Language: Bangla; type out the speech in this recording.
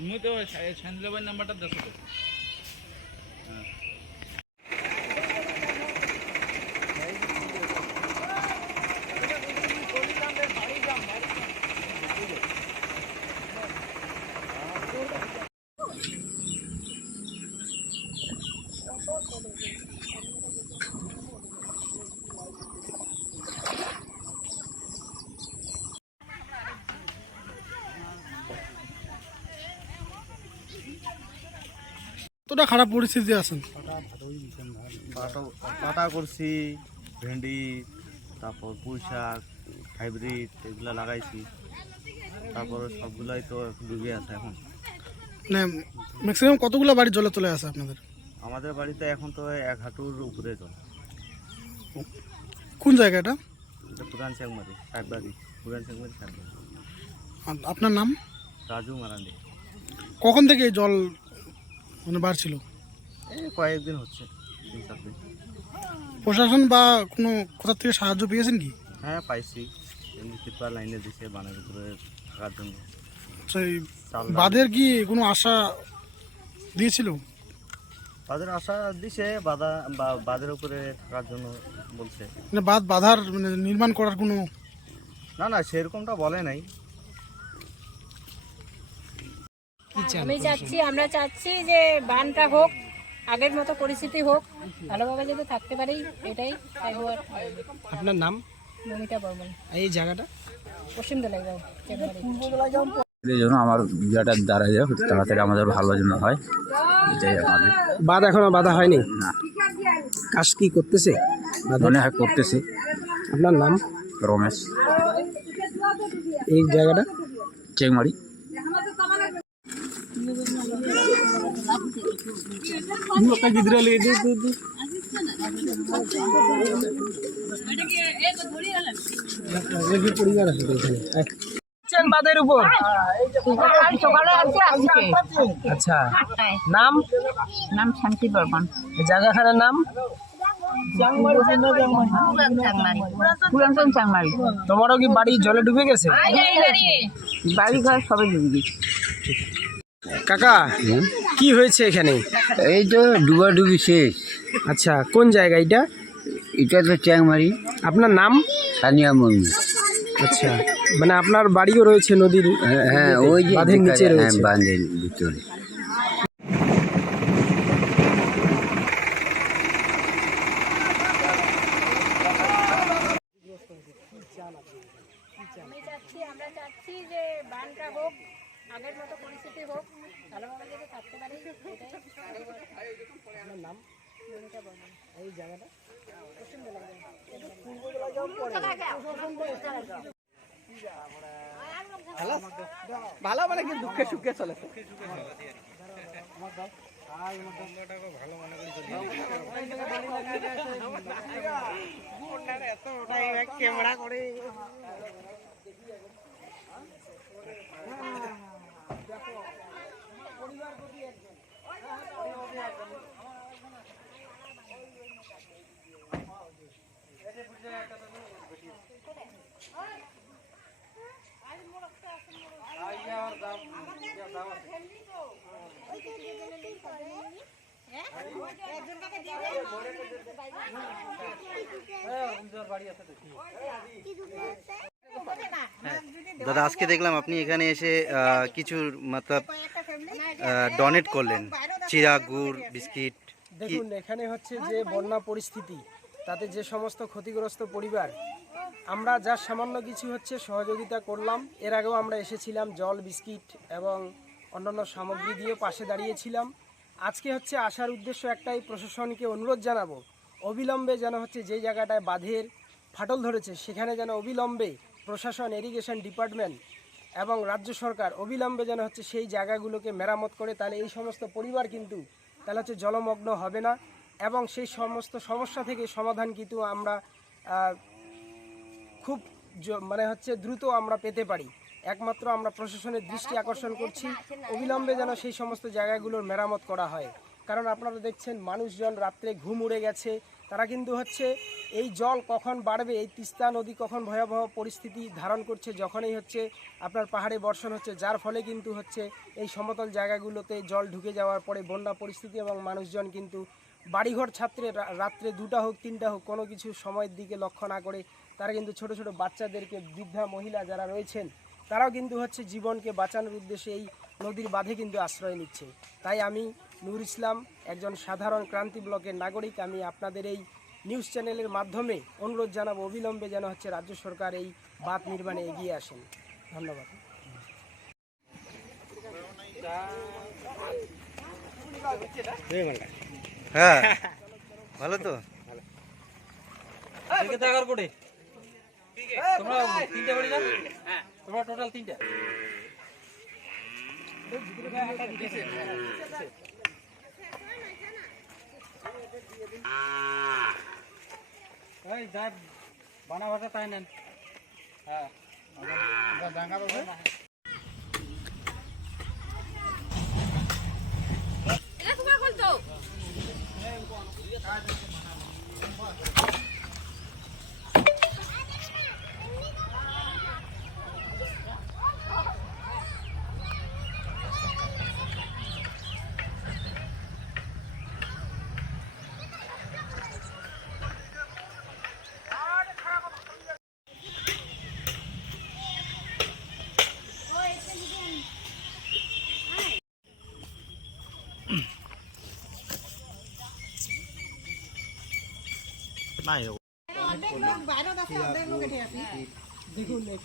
মুই তো শান্তিলাবাই নাম্বারটা দেখো কতটা খারাপ পরিস্থিতি আছেন? পাটা করছি ভেন্ডি তারপর পুঁই শাক হাইব্রিড এগুলো লাগাইছি। তারপর সবগুলাই তো ডুবে আছে এখন। মানে ম্যাক্সিমাম কতগুলো বাড়ি জলে চলে আসে আপনাদের? আমাদের বাড়িতে এখন তো এক হাঁটুর উপরে জল। কোন জায়গাটা? এটা পুরান চাকমারি শাকবাড়ি পুরান চাকমারি শাকবাড়ি আপনার নাম? রাজু মারান্ডি কখন থেকে এই জল মানে বাড়ছিল? এই কয়েকদিন হচ্ছে তিন চার দিন। প্রশাসন বা কোনো কোথা থেকে সাহায্য পেয়েছেন কি? হ্যাঁ পাইছি। এমনি লাইনে দিছে বানের উপরে থাকার জন্য। সেই চাল বাঁধের কি কোনো আশা দিয়েছিল? তাদের আশা দিছে বাধা বা বাঁধের উপরে থাকার জন্য বলছে। মানে বাঁধ বাঁধার মানে নির্মাণ করার কোনো না না সেরকমটা বলে নাই। আমি চাচ্ছি আমরা চাচ্ছি যে বানটা হোক আগের মতো পরিস্থিতি হোক ভালোভাবে যদি থাকতে পারি এটাই আপনার নাম? মমিতা বর্মন। এই জায়গাটা? পশ্চিম দোলাইগাঁও এই জন্য আমার বিয়েটা দাঁড়ায় যায় তাড়াতাড়ি আমাদের ভালো জন্য হয়। এটাই আমাদের। বাদ এখনও বাধা হয়নি? না। কাজ কি করতেছে? মনে হয় করতেছি। আপনার নাম? রমেশ। এই জায়গাটা? চেংমারি। বাঁধের উপর সকালে আসছে আজকে আচ্ছা। নাম? নাম শান্তি বর্মন। এই জায়গাখানের নাম? পুরাতন চাংমারি। তোমারও কি বাড়ি জলে ডুবে গেছে? বাড়ি ঘর সবে ডুবে গেছে। কাকা কি হয়েছে এখানে? এই তো ডুবাডুবি শেষ। আচ্ছা কোন জায়গা এটা? এটা তো চ্যাংমারি। আপনার নাম? সানিয়া মন্দির আচ্ছা মানে আপনার বাড়িও রয়েছে নদীর হ্যাঁ, হ্যাঁ ওই যে বাঁধের নিচে হ্যাঁ রয়েছে। বাঁধের ভিতরে। আমি চাচ্ছি আমরা চাচ্ছি যে বানটা হোক আগের মতো পরিস্থিতি হোক ভালোভাবে যদি থাকতে পারি এটাই নাম। এই জায়গাটা পশ্চিম ভালো? মানে কি দুঃখে সুখে চলে? ক্যামেরা করে। দেখো পরিবার প্রতি একজন। হ্যাঁ, বাড়ি আছে দেখি। দাদা, আজকে দেখলাম আপনি এখানে এসে কিছু মতলব ডোনেট করলেন। চিরা, গুড়, বিস্কিট দেখুন, এখানে হচ্ছে যে বন্যা পরিস্থিতি, তাতে যে সমস্ত ক্ষতিগ্রস্ত পরিবার, আমরা যা সামান্য কিছু হচ্ছে সহযোগিতা করলাম। এর আগেও আমরা এসেছিলাম, জল, বিস্কিট এবং অন্যান্য সামগ্রী দিয়ে পাশে দাঁড়িয়েছিলাম। আজকে হচ্ছে আসার উদ্দেশ্য একটাই, প্রশাসনকে অনুরোধ জানাব, অবিলম্বে যেন হচ্ছে যে জায়গাটায় বাঁধের ফাটল ধরেছে, সেখানে যেন অবিলম্বে প্রশাসন এরিগেশন ডিপার্টমেন্ট এবং রাজ্য সরকার অবিলম্বে যেন হচ্ছে সেই জায়গাগুলোকে মেরামত করে, তাহলে এই সমস্ত পরিবার কিন্তু তাহলে হচ্ছে জলমগ্ন হবে না এবং সেই সমস্ত সমস্যা থেকে সমাধান কিন্তু আমরা খুব মানে হচ্ছে দ্রুত আমরা পেতে পারি। একমাত্র আমরা প্রশাসনের দৃষ্টি আকর্ষণ করছি, অবিলম্বে যেন সেই সমস্ত জায়গাগুলোর মেরামত করা হয়। কারণ আপনারা দেখছেন, মানুষজন রাত্রে ঘুম উড়ে গেছে তারা কিন্তু হচ্ছে এই জল কখন বাড়বে, এই তিস্তা নদী কখন ভয়াবহ পরিস্থিতি ধারণ করছে, যখনই হচ্ছে আপনার পাহাড়ে বর্ষণ হচ্ছে, যার ফলে কিন্তু হচ্ছে এই সমতল জায়গাগুলোতে জল ঢুকে যাওয়ার পরে বন্যা পরিস্থিতি এবং মানুষজন কিন্তু বাড়িঘর ছাত্রে রাত্রে দুটা হোক, তিনটা হোক, কোনো কিছু সময়ের দিকে লক্ষ্য না করে তারা কিন্তু ছোট ছোট বাচ্চাদেরকে, বৃদ্ধা মহিলা যারা রয়েছেন, তারাও কিন্তু হচ্ছে জীবনকে বাঁচানোর উদ্দেশ্যে এই নদীর বাঁধে কিন্তু আশ্রয় নিচ্ছে। তাই আমি নূর ইসলাম একজন সাধারণ ক্রান্তি ব্লকের নাগরিক আমি আপনাদের এই নিউজ চ্যানেলের মাধ্যমে অনুরোধ জানাব অবিলম্বে যেন হচ্ছে রাজ্য সরকার এই বাঁধ নির্মাণে এগিয়ে আসেন। ধন্যবাদ। হ্যাঁ ভালো তো। তোমরা তিনটা বাড়ি না? তোমরা টোটাল তিনটা। এই যা বানা ভাষা তাই নেন। হ্যাঁ ডাঙ্গা বাবু এটা তোমার নাই